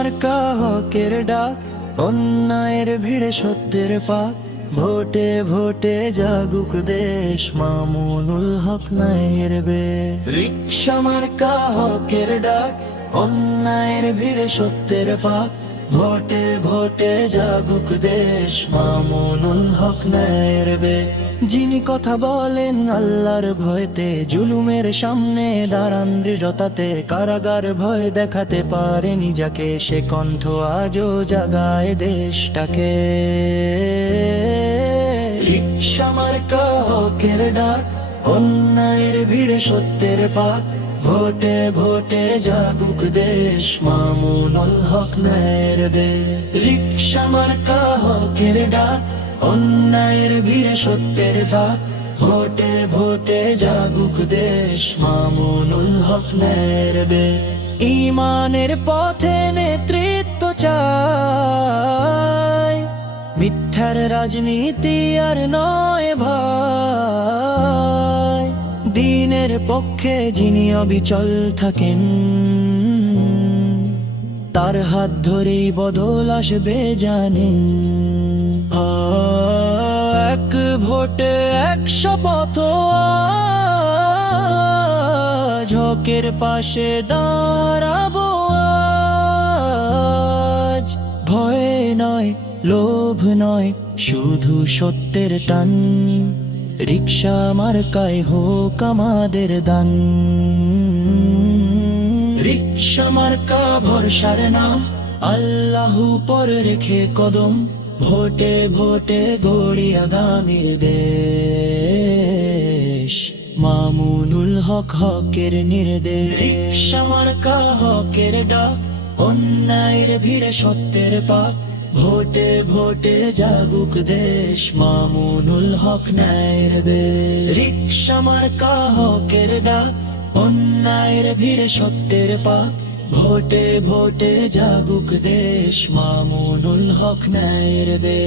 মার্কা হকের ডাক, অন্যায়ের ভিড়ে সত্যের পাক, ভোটে ভোটে জাগুক দেশ, মামুনুল হক নাই হেরবে। রিকশা মার্কা হকের ডাক, অন্যায়ের ভিড়ে সত্যের পাক, ভোটে ভোটে জাগুক দেশ, মামুনুল হক নাই হেরবে। যিনি কথা বলেন আল্লাহর ভয়তে, জুলুমের সামনে দাঁড়ান দৃঢ়তাতে, কারাগার ভয় দেখাতে পারেনি যাকে, সে কণ্ঠ আজও জাগায় দেশটাকে। রিকশা মার্কা হকের ডাক, অন্যায়ের ভিড়ে সত্যের পাক, ভোটে ভোটে জাগুক দেশ, মামুনুল হক নাই হেরবে। রিকশা মার্কা হকের ডাক, অন্যায়ের ভিড়ে সত্যের পাক, ভোটে ভোটে জাগুক দেশ, মামুনুল হক নাই হেরবে। ঈমানের পথে নেতৃত্ব চাই, মিথ্যার রাজনীতি আর নয় ভাই। দ্বীনের পক্ষে যিনি অবিচল থাকেন, তার হাত ধরেই বদল আসবে জানেন। এক ভোটে 100 পথ, হকের পাশে দাঁড়াবো আজ। ভয় নয়, লোভ নয়, শুধু সত্যের টান, রিকশা মার্কায় হোক আমাদের দান। রিকশা মার্কা ভরসার নাম, আল্লাহু পর রেখে কদম, ভোটে ভোটে গড়ি আগামীর দেশ, মামুনুল হক হকের নির্দেশ। রিকশা মার্কা হকের ডাক, অন্যায়ের ভিড়ে সত্যের পাক, ভোটে ভোটে জাগুক দেশ, মামুনুল হক নাই হেরবে। রিকশা মার্কা হকের ডাক, অন্যায়ের ভিড়ে সত্যের পাক, ভোটে ভোটে জাগুক দেশ, মামুনুল হক নাই হেরবে।